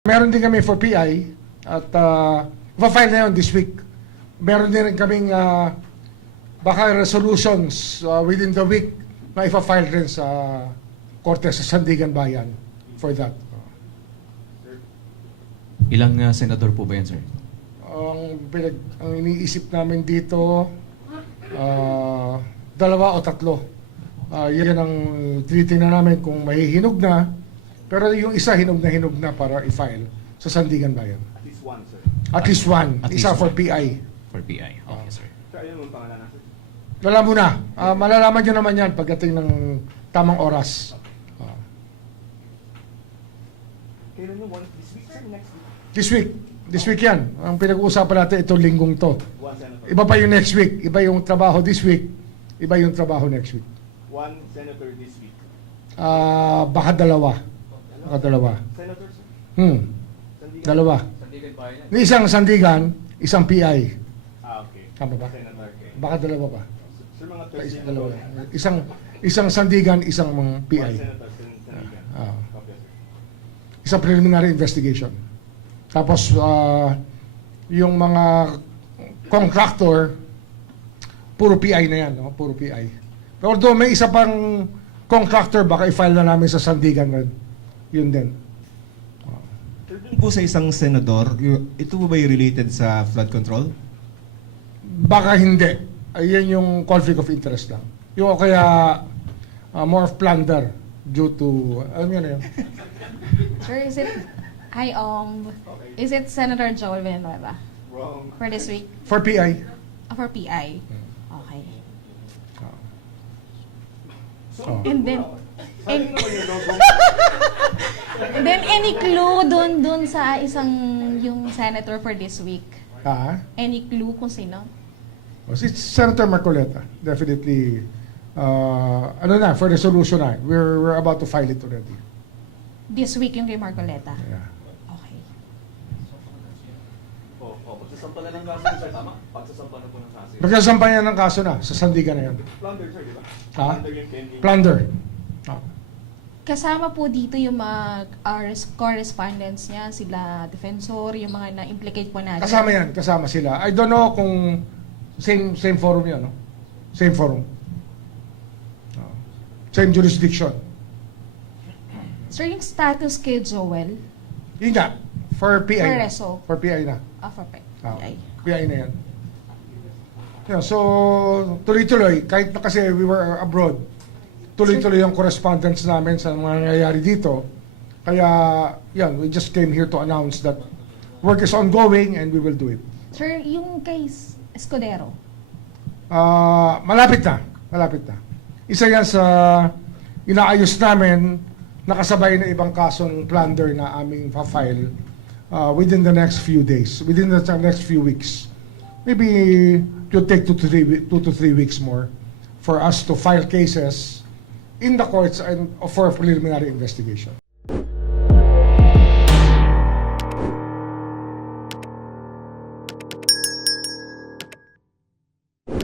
Meron din kami for PI at ipa-file na yun this week. Meron din rin kaming baka resolutions within the week na ipa-file rin sa Korte sa Sandigan Bayan for that. Ilang senador po ba yan, sir? Ang iniisip namin dito, 2 o 3. Yan ang tinitingnan namin kung mahihinog na. Pero yung isa hinog na para i-file sa Sandigan Bayan. At least one, sir. At least one. At Isa least for one. PI. For PI. Okay, sir. Sir, ayun yung pangalan natin. Wala muna. Malalaman nyo naman yan pagdating ng tamang oras. Kailan yung one? This week, sir? Next week? This week. This week yan. Ang pinag-uusapan natin itong linggong to. One senator. Iba pa yung next week. Iba yung trabaho this week. Iba yung trabaho next week. One senator this week. Baka dalawa. Senator, sir? Sandigan. Dalawa. Sandigan Bayan. Isang Sandigan, isang PI. Okay. Tama ba? Senator, okay. Baka dalawa pa. Sir, mga Isang 30 dalawa. Isang Sandigan, isang One PI. senator, Sandigan. Ah. Okay, sir. Isang preliminary investigation. Tapos, yung mga contractor, puro PI na yan, no? Puro PI. Pero although may isa pang contractor, baka i-file na namin sa Sandigan rin. Yun din. Sir, dun po sa isang senador, ito po ba yung related sa flood control? Baka hindi. Ayan yung conflict of interest lang. Yung kaya more of plunder due to, alam yun na yun. Sir, is it Senator Joel Villanueva Wrong. for this week? For PI. For PI? Okay. So, And then, sayang naman yung logo. and then any clue dun sa yung senator for this week? Any clue kung sino? Si Senator Marcoleta, definitely, for resolution na. We're about to file it already. This week yung kay Marcoleta? Yeah. Okay. Pagsasampalan ng kaso, sir, tama? Pagsasampalan po ng kaso. Magkasampayan ng kaso na, sa Sandigan na yan. Plunder, sir, di ba? Ha? Plunder yung pending. Plunder. Kasama po dito yung mga correspondents niya, sila defensor, yung mga na-implicate po natin. Kasama sila. I don't know kung same forum yan, no? Same forum. Same jurisdiction. Sir, yung status kay Joel, Yun nga, for PI For na. reso. For PI na. for Ah, PI. PI na yan. Yeah, so, tuloy-tuloy, kahit na kasi we were abroad, tuloy-tuloy yung correspondence namin sa mga nangyayari dito. Kaya, yan, we just came here to announce that work is ongoing and we will do it. Sir, yung kay Escudero, Malapit na. Isa yan sa inaayos namin, nakasabay na ibang kasong plunder na aming pa-file within the next few days, within the next few weeks. Maybe it will take 2 to 3 weeks more for us to file cases in the courts and for preliminary investigation.